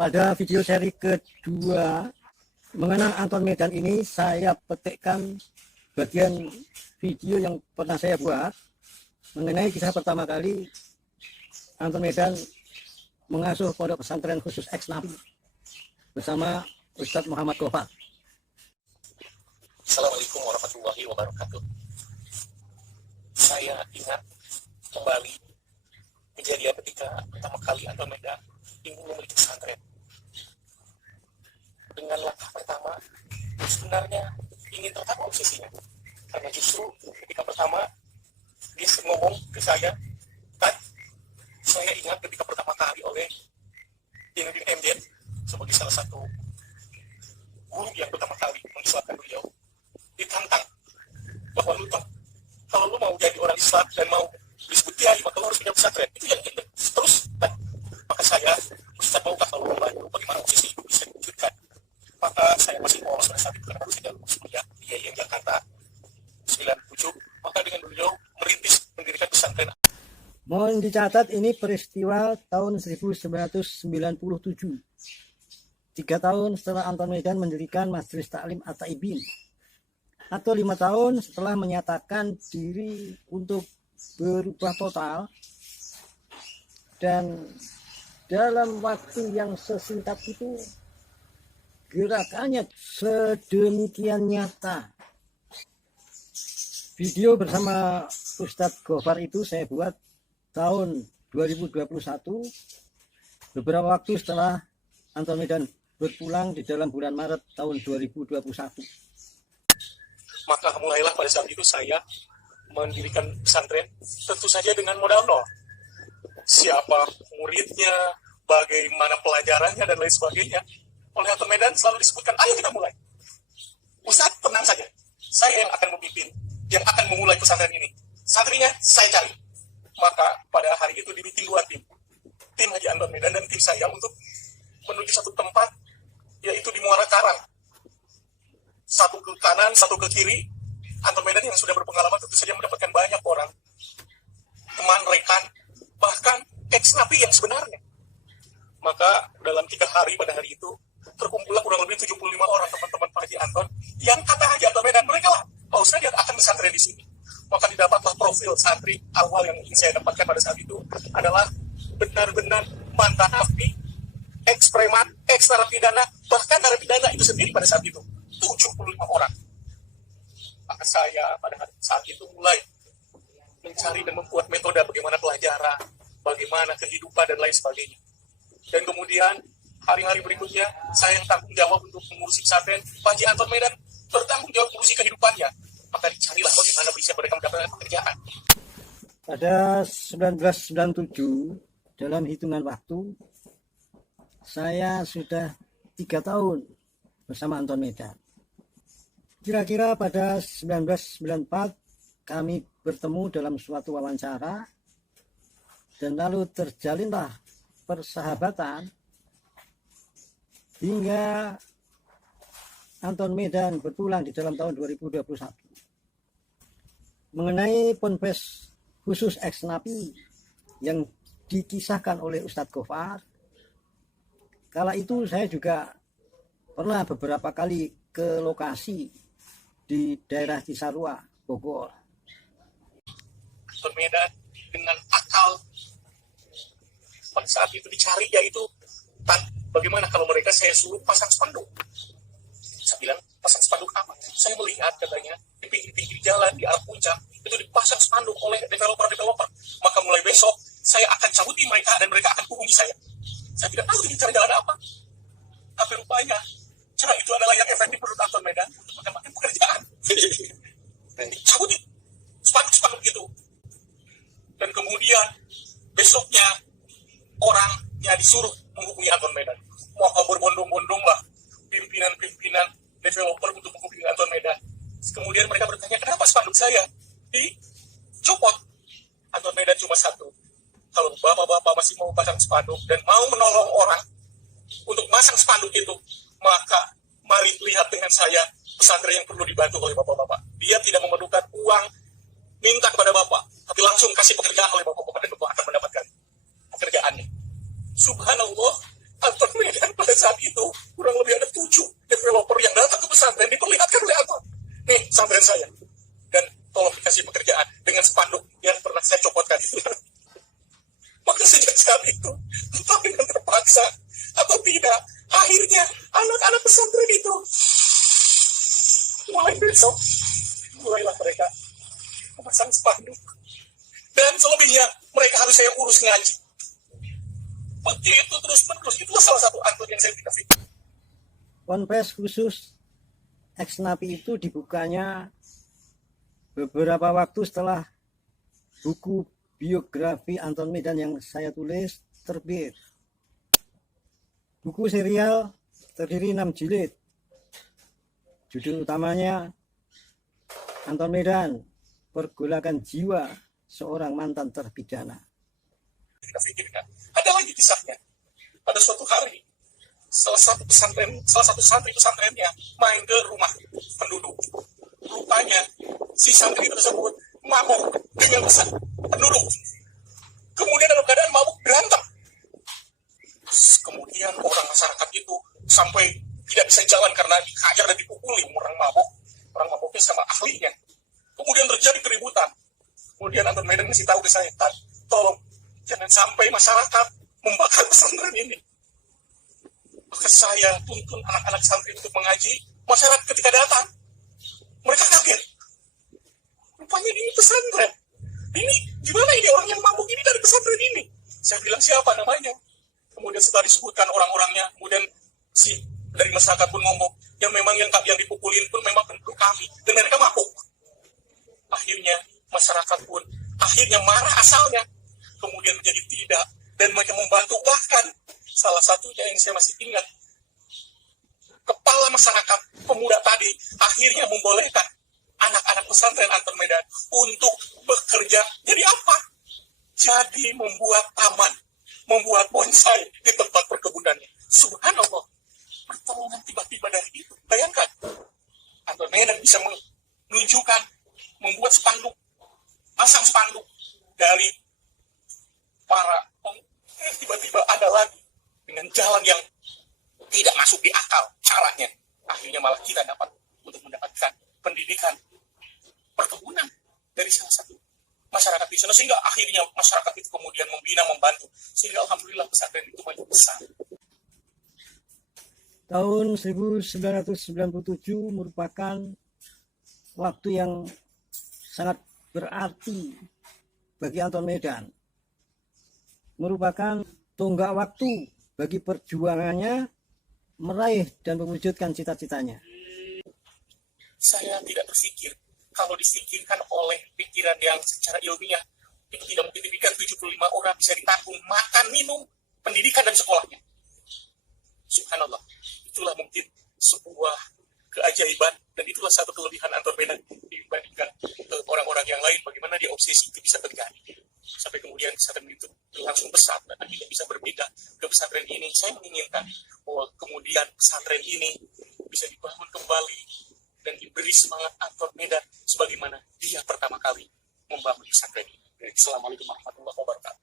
Pada video seri kedua mengenang Anton Medan ini, saya petikkan bagian video yang pernah saya buat mengenai kisah pertama kali Anton Medan mengasuh pondok pesantren khusus ex-napi bersama Ustadz Muhammad Gofar. Assalamualaikum warahmatullahi wabarakatuh. Saya ingat kembali kejadian ketika pertama kali Anton Medan ingin memiliki pesantren. Dengan langkah pertama, sebenarnya ingin tertangkap obsesinya. Karena justru ketika pertama, dia ngomong ke saya, "Tad, saya ingat ketika pertama kali oleh Dinudin MZ sebagai salah satu guru yang pertama kali mengislamkan beliau, ditantang bahwa lu tahu, kalau lu mau jadi orang Islam dan mau disebut kiai, maka lu harus punya pesantren." Itu yang kita terus, maka saya, Ustaz, maukah kalau membantu bagaimana posisi itu bisa diwujudkan? Maka saya masih polos pada saat itu karena baru saja lulus kuliah di IAIN Jakarta 97. Maka dengan beliau merintis mendirikan pesantren. Mohon dicatat, ini peristiwa tahun 1997, 3 tahun setelah Anton Medan mendirikan Majelis Taklim At-Taibin, atau 5 tahun setelah menyatakan diri untuk berubah total. Dan dalam waktu yang sesingkat itu gerakannya sedemikian nyata. Video bersama Ustadz Gofar itu saya buat tahun 2021, beberapa waktu setelah Anton Medan berpulang di dalam bulan Maret tahun 2021. Maka mulailah pada saat itu saya mendirikan pesantren, tentu saja dengan modal nol. Siapa muridnya, bagaimana pelajarannya, dan lain sebagainya. Oleh Anton Medan selalu disebutkan, ayo kita mulai. Ustadz, tenang saja, saya yang akan memimpin, yang akan memulai pesantren ini. Santrinya saya cari. Maka pada hari itu dibikin 2 tim. Tim Haji Anton Medan dan tim saya untuk menuju satu tempat, yaitu di Muara Karang. Satu ke kanan, satu ke kiri. Anton Medan yang sudah berpengalaman tentu saja mendapatkan banyak orang, teman, rekan, bahkan ex-napi yang sebenarnya. Maka dalam 3 hari pada hari itu, terkumpullah kurang lebih 75 orang teman-teman Pak Haji Anton, yang kata Haji Anton Medan, mereka lah, Pak Ustadz yang akan pesantren di sini. Maka didapatlah profil santri awal yang ingin saya dapatkan pada saat itu adalah benar-benar mantan napi, ex-preman, ex-narapidana, bahkan narapidana itu sendiri pada saat itu, 75 orang. Maka saya pada saat itu mulai mencari dan membuat metode bagaimana pelajaran, bagaimana kehidupan, dan lain sebagainya. Dan kemudian hari-hari berikutnya saya yang tanggung jawab untuk mengurusi pesantren. Pak Haji Anton Medan bertanggung jawab mengurusi kehidupannya. Maka dicarilah bagaimana bisa mereka mendapatkan pekerjaan. Pada 1997, dalam hitungan waktu, saya sudah 3 tahun bersama Anton Medan. Kira-kira pada 1994 kami bertemu dalam suatu wawancara, dan lalu terjalinlah persahabatan hingga Anton Medan berpulang di dalam tahun 2021. Mengenai ponpes khusus ex-napi yang dikisahkan oleh Ustadz Gofar, kala itu saya juga pernah beberapa kali ke lokasi di daerah Cisarua, Bogor. Anton Medan dengan akal pada saat itu dicari, yaitu bagaimana kalau mereka saya suruh pasang spanduk. Saya bilang, pasang spanduk apa? Saya melihat katanya di pinggir-pinggir jalan di arah puncak itu dipasang spanduk oleh developer. Maka mulai besok saya akan cabuti mereka dan mereka akan hubungi saya. Saya tidak tahu ini cara jalan apa. Tapi rupanya cara itu adalah yang efektif menurut Anton Medan untuk mendapatkan pekerjaan. Dan dicabuti spanduk-spanduk itu. Dan kemudian besoknya orangnya disuruh menghubungi Anton Medan. Maka berbondong-bondong lah pimpinan-pimpinan developer untuk menghubungi Anton Medan. Kemudian mereka bertanya, kenapa spanduk saya dicopot? Anton Medan cuma satu, kalau bapak-bapak masih mau pasang spanduk dan mau menolong orang untuk masang spanduk itu, maka mari lihat dengan saya pesantren yang perlu dibantu oleh bapak-bapak. Dia tidak memerlukan uang minta kepada bapak, tapi langsung kasih pekerjaan oleh bapak-bapak dan bapak akan mendapatkan pekerjaannya. Subhanallah, Anton Medan pada saat itu kurang lebih ada 7 developer yang datang ke pesantren diperlihatkan oleh Anton. Nih pesantren saya, dan tolong dikasih pekerjaan dengan spanduk yang pernah saya copot tadi. Maka sejak saat itu, entah dengan terpaksa atau tidak, akhirnya anak-anak pesantren itu mulai besok mulailah mereka memasang spanduk, dan selebihnya mereka harus saya urus ngaji. Begitu terus menerus. Itulah salah satu Anton yang saya tidak pikir. Ponpes khusus ex napi itu dibukanya beberapa waktu setelah buku biografi Anton Medan yang saya tulis terbit. Buku serial terdiri 6 jilid. Judul utamanya Anton Medan, Pergolakan Jiwa Seorang Mantan Terpidana. Kita pikirkan. Ada lagi kisahnya. Pada suatu hari, salah satu santri pesantrennya main ke rumah penduduk. Rupanya si santri tersebut mabuk dengan penduduk. Kemudian dalam keadaan mabuk berantem. Kemudian orang masyarakat itu sampai tidak bisa jalan karena dihajar dan dipukuli orang mabuk. Orang mabuknya sama ahlinya. Kemudian terjadi keributan. Kemudian Anton Medan ngasih tahu ke saya, tolong jangan sampai masyarakat membakar pesantren ini. Maka saya tuntun anak-anak santri untuk mengaji. Masyarakat ketika datang, mereka kaget. Rupanya ini pesantren. Ini gimana ini orang yang mabuk ini dari pesantren ini? Saya bilang siapa namanya? Kemudian setelah disebutkan orang-orangnya, kemudian si dari masyarakat pun ngomong, yang memang yang dipukulin pun memang penduduk kami, dan mereka mabuk. Akhirnya masyarakat pun akhirnya marah asalnya, kemudian menjadi tidak, dan mereka membantu. Bahkan salah satunya yang saya masih ingat, kepala masyarakat pemuda tadi akhirnya membolehkan anak-anak pesantren Anton Medan untuk bekerja. Jadi apa? Jadi membuat taman, membuat bonsai di tempat perkebunannya. Subhanallah, pertolongan tiba-tiba dari itu. Bayangkan, Anton Medan bisa menunjukkan, membuat spanduk, pasang spanduk dari para tiba-tiba ada lagi dengan jalan yang tidak masuk di akal caranya. Akhirnya malah kita dapat untuk mendapatkan pendidikan perkebunan dari salah satu masyarakat di sana, sehingga akhirnya masyarakat itu kemudian membina, membantu, sehingga alhamdulillah pesantren itu banyak besar. Tahun 1997 merupakan waktu yang sangat berarti bagi Anton Medan. Merupakan tonggak waktu bagi perjuangannya meraih dan mewujudkan cita-citanya. Saya tidak berpikir, kalau disikirkan oleh pikiran yang secara ilmiah, itu tidak mungkin dipikirkan 75 orang bisa ditanggung makan, minum, pendidikan, dan sekolahnya. Subhanallah, itulah mungkin sebuah keajaiban, dan itulah satu kelebihan Anton Medan dibandingkan orang-orang yang lain. Bagaimana dia obsesi itu bisa terjadi, sampai kemudian pesantren itu langsung besar, dan akhirnya bisa berpindah ke pesantren ini. Saya menginginkan bahwa kemudian pesantren ini bisa dibangun kembali dan diberi semangat Anton Medan sebagaimana dia pertama kali membangun pesantren ini. Assalamualaikum warahmatullahi wabarakatuh.